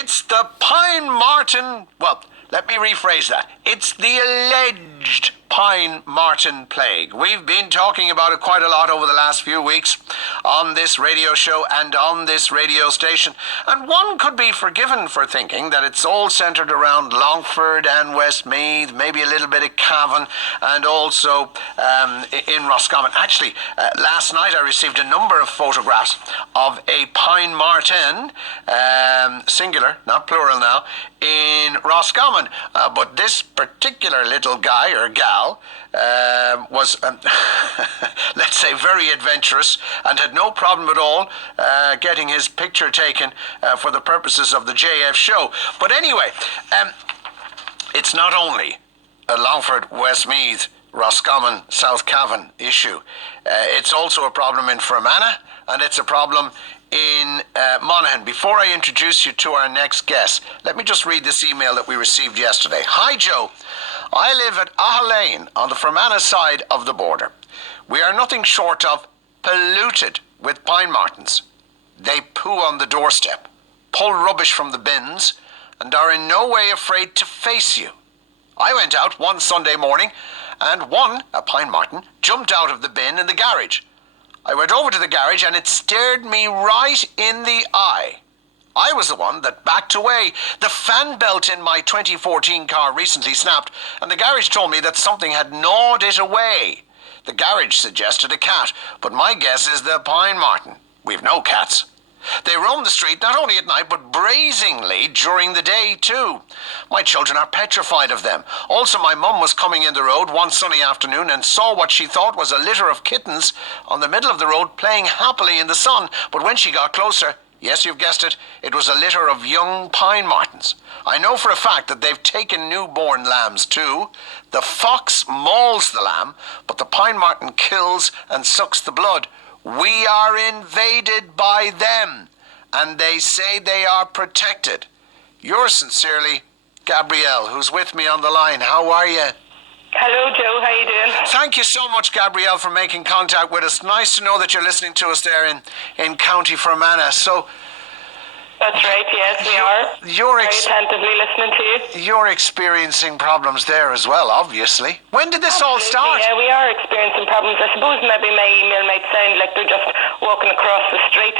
It's the pine marten. Well, let me rephrase that. It's the alleged pine marten plague. We've been talking about it quite a lot over the last few weeks on this radio show and on this radio station. And one could be forgiven for thinking that it's all centred around Longford and Westmeath, maybe a little bit of Cavan, and also in Roscommon. Actually, last night I received a number of photographs of a pine marten, singular, not plural now, in Roscommon. But this particular little guy or gal was, let's say, very adventurous and had no problem at all getting his picture taken for the purposes of the JF show. But anyway, it's not only a Longford, Westmeath, Roscommon, South Cavan issue. It's also a problem in Fermanagh, and it's a problem in Monaghan. Before I introduce you to our next guest, let me just read this email that we received yesterday. Hi Joe, I live at Aha Lane on the Fermanagh side of the border. We are nothing short of polluted with pine martens. They poo on the doorstep, pull rubbish from the bins, and are in no way afraid to face you. I went out one Sunday morning and one, a pine marten, jumped out of the bin in the garage. I went over to the garage and it stared me right in the eye. I was the one that backed away. The fan belt in my 2014 car recently snapped, and the garage told me that something had gnawed it away. The garage suggested a cat, but my guess is the pine marten. We've no cats. They roam the street not only at night, but brazenly during the day too. My children are petrified of them. Also, my mum was coming in the road one sunny afternoon and saw what she thought was a litter of kittens on the middle of the road playing happily in the sun. But when she got closer, yes, you've guessed it, it was a litter of young pine martens. I know for a fact that they've taken newborn lambs too. The fox mauls the lamb, but the pine marten kills and sucks the blood. We are invaded by them, and they say they are protected. Yours sincerely, Gabrielle, who's with me on the line. How are you? Hello, Joe. How you doing? Thank you so much, Gabrielle, for making contact with us. Nice to know that you're listening to us there in County Fermanagh. So, that's right, yes, we are. You're very attentively listening to you. You're experiencing problems there as well, obviously. When did this all start? Yeah, we are experiencing problems. I suppose maybe my email might sound like they're just walking across the street.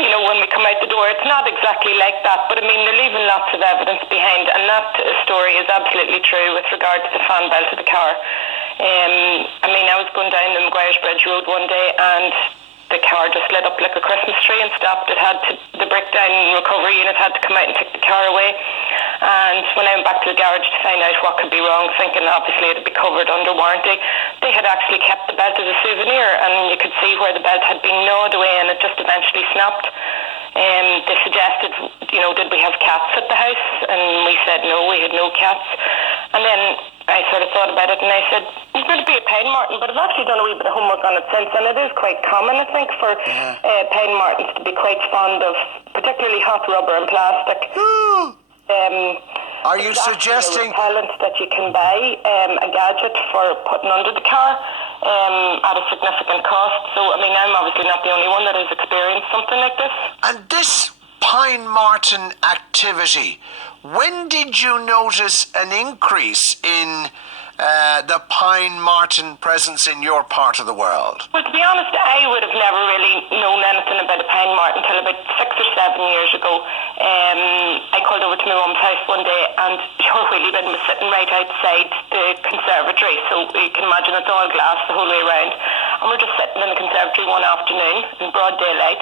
You know, when we come out the door, it's not exactly like that, but I mean, they're leaving lots of evidence behind, and that story is absolutely true with regard to the fan belt of the car. I mean, I was going down the Maguire's Bridge Road one day, and the car just lit up like a Christmas tree and stopped. The breakdown recovery unit had to come out and take the car away. And when I went back to the garage to find out what could be wrong, thinking obviously it'd be covered under warranty, they had actually kept the belt as a souvenir, and you could see where the belt had been gnawed away, and it just eventually snapped. They suggested, you know, did we have cats at the house? And we said no, we had no cats. And then I sort of thought about it, and I said, it's going to be a pine marten, but I've actually done a wee bit of homework on it since, and it is quite common, I think, for pine martens to be quite fond of particularly hot rubber and plastic. Are you suggesting a repellent that you can buy, a gadget for putting under the car at a significant cost? So, I mean, I'm obviously not the only one that has experienced something like this. And this pine marten activity, when did you notice an increase in the pine marten presence in your part of the world? Well, to be honest, I would have never really known anything about a pine marten until about 6 or 7 years ago. I called over to my mum's house one day, and her wheelie bin was sitting right outside the conservatory, so you can imagine it's all glass the whole way around. And we're just sitting in the conservatory one afternoon in broad daylight,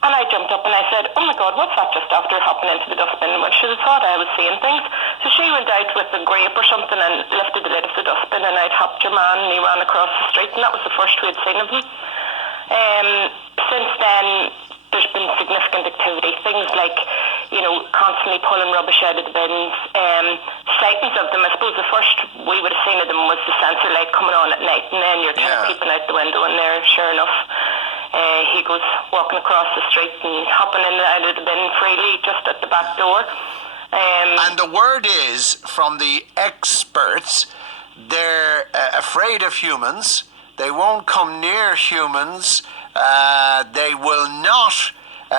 and I jumped up and I said, oh my God, what's that, just after hopping into the dustbin? Well, she thought I was seeing things. So she went out with a grape or something and lifted the lid of the dustbin, and I'd hopped your man, and he ran across the street, and that was the first we had seen of him. Since then, there's been significant activity. Things like, you know, constantly pulling rubbish out of the bins, sightings of them. I suppose the first we would have seen of them was the sensor light coming on at night, and then you're kind of peeping out the window, and there, sure enough, he goes walking across the street and hopping in and out of the bin freely just at the back door. And the word is, from the experts, they're afraid of humans. They won't come near humans. They will not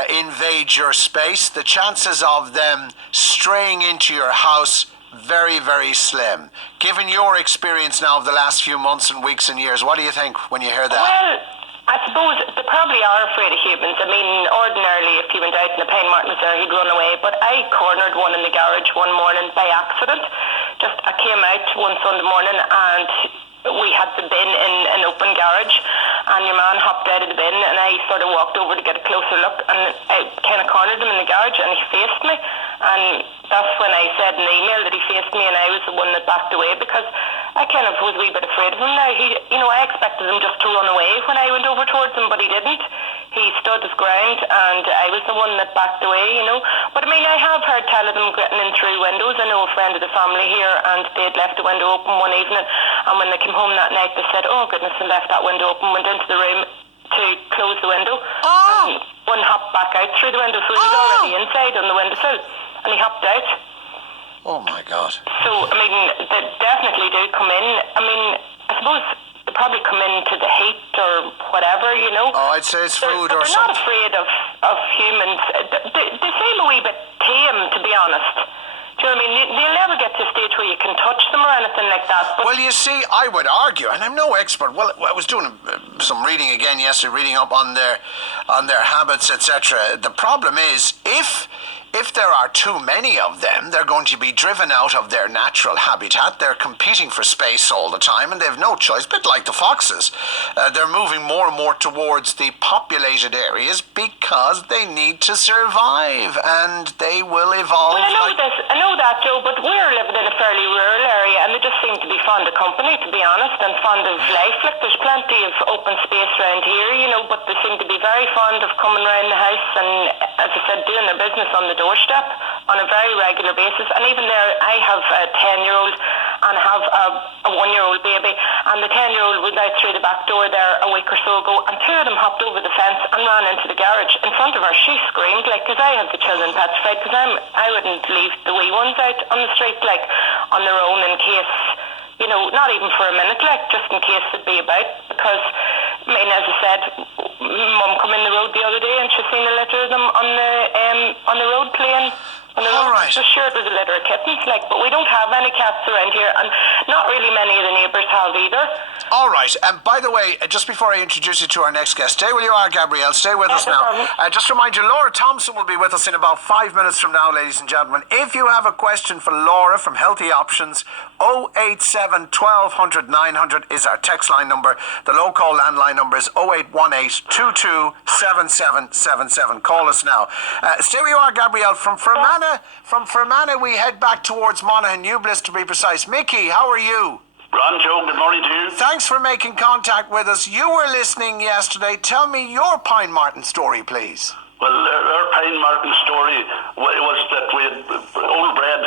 invade your space. The chances of them straying into your house, very, very slim. Given your experience now of the last few months and weeks and years, what do you think when you hear that? Well, I suppose they probably are afraid of humans. I mean, ordinarily, if he went out and the pine marten was there, he'd run away. But I cornered one in the garage one morning by accident. I came out one Sunday morning and we had the bin in an open garage, and your man hopped out of the bin, and I sort of walked over to get a closer look, and I kind of cornered him in the garage, and he faced me, and that's when I said in the email that he faced me, and I was the one that backed away, because I kind of was a wee bit afraid of him now. I expected him just to run away when I went over towards him, but he didn't. He stood his ground, and I was the one that backed away, But I mean, I have heard tell of them getting in through windows. I know a friend of the family here, and they'd left the window open one evening, and when they came home that night, they said, oh goodness, and left that window open, went into the room to close the window, and one hopped back out through the window, so he was already inside on the windowsill, and he hopped out. Oh my God. So, I mean, they definitely do come in. I mean, I suppose they probably come into the heat or whatever, Oh, I'd say it's food or they're something. not afraid of humans. They seem a wee bit tame, to be honest. Do you know what I mean? They'll never get to a stage where you can touch them or anything like that. But well, you see, I would argue, and I'm no expert. Well, I was doing some reading again yesterday, reading up on their habits, etc. The problem is, if there are too many of them, they're going to be driven out of their natural habitat. They're competing for space all the time, and they've no choice. A bit like the foxes, they're moving more and more towards the populated areas because they need to survive, and they will evolve. Well, I know that, Joe, but we're living in a fairly rural area, and they just seem to be fond of company, to be honest, and fond of life. Like, there's plenty of open space around here, but they seem to be very fond of coming around the house and, as I said, doing their business on the doorstep on a very regular basis. And even there, I have a 10-year-old and I have a 1-year-old baby, and the 10-year-old was out through the back door there a week or so ago, and two of them hopped over the fence and ran into the garage in front of her. She screamed, because I have the children petrified, because I wouldn't leave the wee ones out on the street, on their own, in case, not even for a minute, just in case they'd be about, because, I mean, as I said, Mum come in the road the other day and she seen a litter of them on the road playing. All right. So sure, it was a litter of kittens, but we don't have any cats around here, and not really many of the neighbours have either. All right, and by the way, just before I introduce you to our next guest, stay where you are, Gabrielle, stay with us now. Just remind you, Laura Thompson will be with us in about 5 minutes from now, ladies and gentlemen. If you have a question for Laura from Healthy Options, 087 1200 900 is our text line number. The local landline number is 0818 22 7777. Call us now. Stay where you are, Gabrielle. From Fermanagh, we head back towards Monaghan, Newbliss to be precise. Mickey, how are you? Ron, Joe, good morning to you. Thanks for making contact with us. You were listening yesterday. Tell me your pine marten story, please. Well, our pine marten story was that we had old bread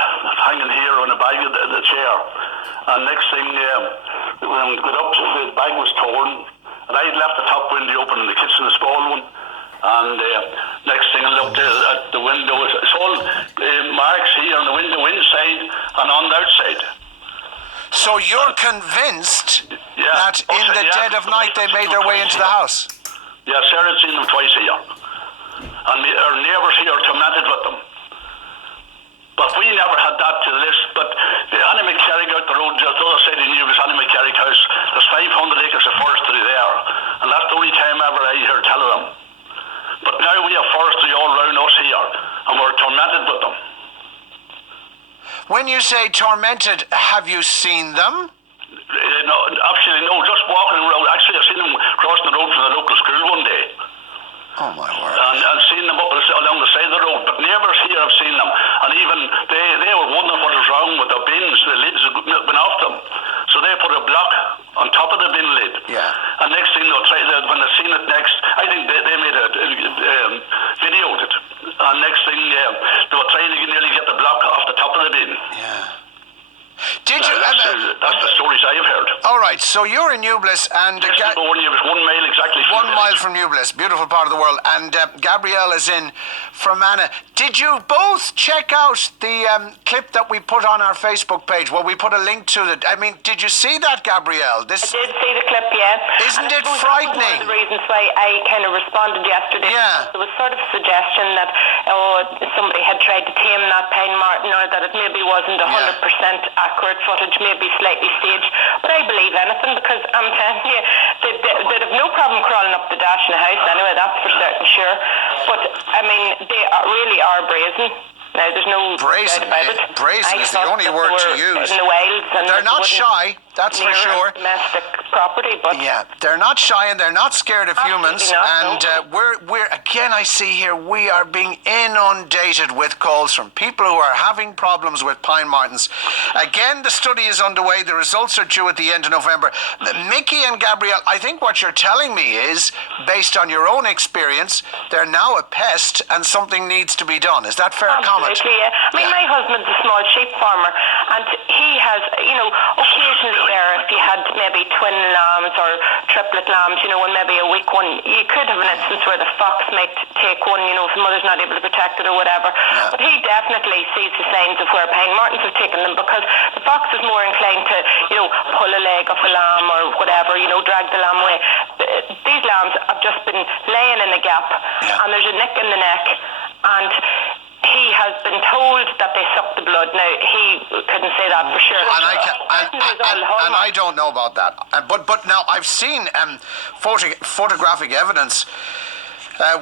hanging here on the back of the chair. And next thing, when we got up, the bag was torn. And I had left the top window open in the kitchen, the small one. And next thing I looked at the window, it's all marks here on the window inside and on the outside. So you're convinced that in the dead of night they made their way into the house? Yeah, Sarah had seen them twice a year. And our neighbours here tormented with them. But we never had that to the list. But the Annie McCarrick out the road, the other side of Newbliss, Annie McCarrick house, there's 500 acres of forestry there. And that's the only time ever I heard tell of them. But now we have forestry all around us here, and we're tormented with them. When you say tormented, have you seen them? No, actually, no, just walking around. Actually, I've seen them crossing the road from the local school one day. Oh, my word. And seen them up along the side of the road. But neighbours here have seen them. And even they were wondering what was wrong with the bins. The lids had been off them. So they put a block on top of the bin lid. Yeah. And next thing when they seen it next, I think they made a videoed it. And next thing, they were trying to nearly get the block off the top of the bin. Yeah. Did you? That's the stories I've heard. All right, so you're in New Bliss, and Only it was 1 mile exactly. 1 mile from New Bliss, beautiful part of the world, and Gabrielle is in Fermanagh. Did you both check out the clip that we put on our Facebook page? Well, we put a link to it. I mean, did you see that, Gabrielle? I did see the clip, yeah. Isn't it That was frightening? one of the reasons why I kind of responded yesterday. Yeah. There was sort of suggestion that somebody had tried to tame that pine marten, or that it maybe wasn't 100% accurate footage, maybe slightly staged. But I believe anything, because I'm telling you, they'd have no problem crawling up the dash in a house anyway, that's for certain sure. But, I mean, they really are brazen. Now, there's no brazen. doubt about it. Brazen is the only word to use. In the wilds, and they're not shy, that's for sure. Domestic property, but yeah, they're not shy and they're not scared of humans. Not, and we're again, I see here, we are being inundated with calls from people who are having problems with pine martens. Again, the study is underway. The results are due at the end of November. Mickey and Gabrielle, I think what you're telling me is, based on your own experience, they're now a pest and something needs to be done. Is that fair comment? Absolutely, yeah. I mean, my husband's a small sheep farmer, and he has, occasionally there, if you had maybe twin lambs or triplet lambs, and maybe a weak one, you could have an instance where the fox might take one, if the mother's not able to protect it or whatever. Yeah. But he definitely sees the signs of where pine martens have taken them, because the fox is more inclined to, pull a leg off a lamb or whatever, drag the lamb away. These lambs have just been laying in a gap, and there's a nick in the neck, and he has been told that they suck the blood. Now, he couldn't say that for sure. And I don't know about that. But now I've seen photographic evidence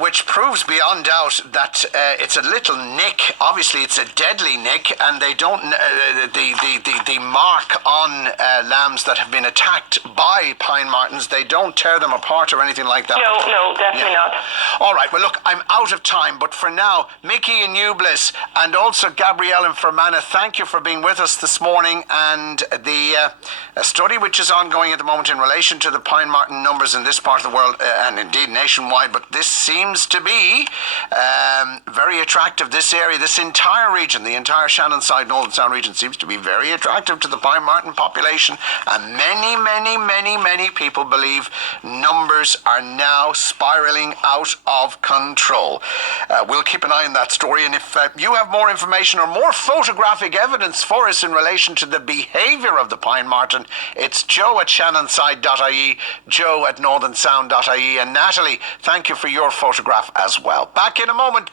which proves beyond doubt that it's a little nick. Obviously, it's a deadly nick, and they don't. The mark on lambs that have been attacked by pine martens, they don't tear them apart or anything like that. No, definitely not. All right. Well, look, I'm out of time, but for now, Mickey in New Bliss and also Gabrielle in Fermanagh, thank you for being with us this morning. And the study which is ongoing at the moment in relation to the pine marten numbers in this part of the world and indeed nationwide, but this seems to be very attractive. This area, this entire region, the entire Shannon Side, Northern Sound region seems to be very attractive to the pine marten population, and many people believe numbers are now spiraling out of control. We'll keep an eye on that story, and if you have more information or more photographic evidence for us in relation to the behaviour of the pine marten, it's joe@shannonside.ie, joe@northernsound.ie, and Natalie, thank you for your photograph as well. Back in a moment.